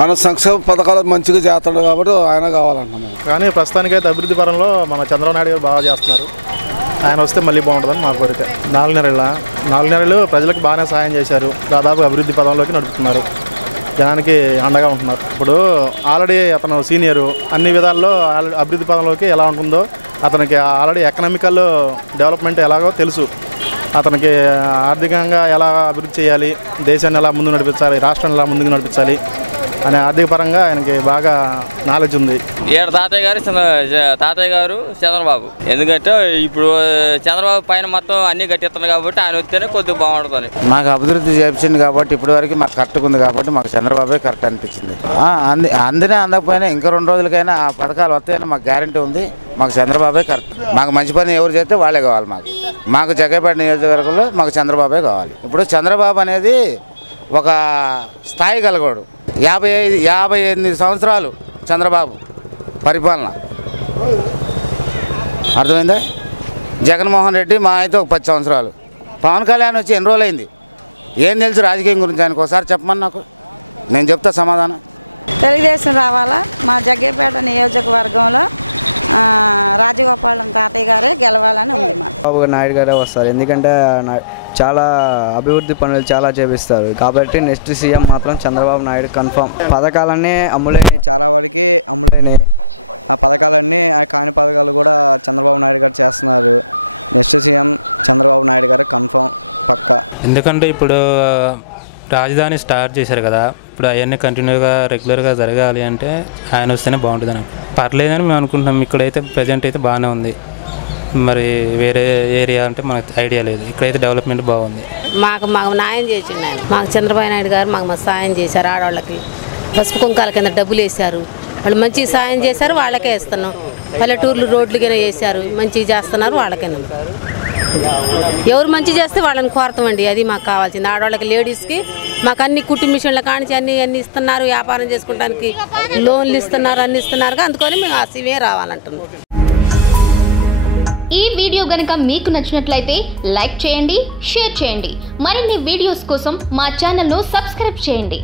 ఆయన సంక్షేమ పథకాలు మంచిగా చేస్తాడు కాబట్టి ఆయన కావాలంటున్నాం. కానీ ప్రస్తుతానికైతే అభివృద్ధి పరంలో మన చంద్రబాబు నాయుడు గారు బాగా చేస్తున్నారు. ఆయన వస్తే మళ్ళీ బాగుంటుందని మా కోరిక. 4 నెలలు ప్రజలకు బాగానే సహాయం చేశారు. దాదాపు అభివృద్ధి పదంలోకి నడుపుతున్నారు. జనానికి అండగా ఉంటున్నారు. ఇప్పుడు ఆల్రెడీ అతను సీనియరు, అన్ని విధాల్లో అభివృద్ధి పదంలోకి ఎలా ఉంటుందో అతనికి ఆల్రెడీ ఎకనామికల్ డెవలప్మెంట్ ఎలాగో తెలుసు. అతనికి ఆర్థికంగా ఎలా అభివృద్ధి చేయాలి, దేశాన్ని ఎలా ముందుకు నడిపించాలి, రాష్ట్రాన్ని ఎలా ముందుకు నడిపించాలి అనే ఆర్థిక పరంగా ఆయనకి బాగా నాలెడ్జ్ ఉంది. తాతయ్య గారు చంద్రబాబు, ఎందుకంటే ఇప్పుడు చంద్రబాబు పైన మొత్తం అన్ని కట్టిస్తున్నారు కాబట్టి ఆయన వస్తేనే కొద్దిగా బాగుంటుంది. మాకు అభివృద్ధి చేపించింది కాబట్టి ఇప్పటి వరకు మాకు కరెక్ట్గా ఉంది కాబట్టి మాకు చంద్రబాబే కరెక్ట్ అనిపించింది. అందినా అందకపోయినా ఇంకా 2 రోజులకైనా ఆ పథకాలు వస్తాయని మాకు గ్యారంటీ ఉంది. మాకు చంద్రబాబే కరెక్ట్. మాకు మంచి పని ఎవరు చేస్తే వాళ్ళే కావాలి. మాకు జగ్గైపేట నియోజకవర్గంలో మాకు చంద్రబాబే కావాలి. ఇప్పుడు చంద్రబాబు అనేది ఒక స్థాయి కలగోడు. 58 సంవత్సరాలు చంద్రబాబు పరిపాలన, అర్థమైందా? జగన్మోహన్ రెడ్డి మా అయితే ఒక 10 సంవత్సరాలు. పవన్ కళ్యాణ్ వచ్చి ఎన్ని రోజులు అయింది? ఏం తెలుసు రాజకీయం గురించి ఆయనకు ఒకసారి చెప్పమని నాకు, నేను చెప్తా సమాధానం. తెలుగుదేశం రావాలా? మా జగ్గైపేట నియోజకవర్గంలో రాజగోపాలం తాతయ్య గారే గెలవాలని ఉంది. చంద్రబాబు నాయుడు గారే వస్తారు, ఎందుకంటే చాలా అభివృద్ధి పనులు చాలా చేపిస్తారు కాబట్టి నెక్స్ట్ సీఎం మాత్రం చంద్రబాబు నాయుడు కన్ఫర్మ్. పథకాలన్నీ అమ్ములైనవి, చాలా వరకు అమ్ములైనవి. ఆ పథకాలన్నీ కాని పథకాలు కూడా చంద్రబాబు నాయుడు గారు చేస్తున్నారు. నెక్స్ట్ సీఎం చంద్రబాబు నాయుడు గారు కన్ఫర్మ్ పక్కా. ఎందుకంటే ఇప్పుడు రాజధాని స్టార్ట్ చేశారు కదా, ఇప్పుడు అవన్నీ కంటిన్యూగా రెగ్యులర్గా జరగాలి అంటే ఆయన వస్తేనే బాగుంటుంది. నాకు పర్లేదని మేము అనుకుంటున్నాం. ఇక్కడైతే ప్రజెంట్ అయితే బాగానే ఉంది. మరి వేరే ఏరియా అంటే మనకు ఐడియా లేదు. ఇక్కడైతే డెవలప్మెంట్ బాగుంది. మాకు న్యాయం చేసిండు ఆయన. మాకు చంద్రబాబు నాయుడు గారు మాకు సాయం చేశారు. ఆడవాళ్ళకి పసుపు కుంకాల కింద డబ్బులు వేశారు. వాళ్ళు మంచిగా సాయం చేశారు, వాళ్ళకే ఇస్తున్నాం. పల్లెటూర్లు రోడ్లుగా వేశారు, మంచిగా చేస్తున్నారు, వాళ్ళకే. ఎవరు మంచి చేస్తే వాళ్ళని కోరతామండి. అది మాకు కావాల్సింది. ఆడవాళ్ళకి, లేడీస్కి మాకు అన్ని కుట్టు మిషన్ల కానించి అన్ని ఇస్తున్నారు. వ్యాపారం చేసుకోవడానికి లోన్లు ఇస్తున్నారు, అన్ని ఇస్తున్నారు. అందుకని మేము ఆ సివే రావాలంటున్నాం. ఈ వీడియో గనుక మీకు నచ్చినట్లయితే లైక్ చేయండి, షేర్ చేయండి. మరిన్ని వీడియోస్ కోసం మా ఛానల్ను సబ్స్క్రైబ్ చేయండి.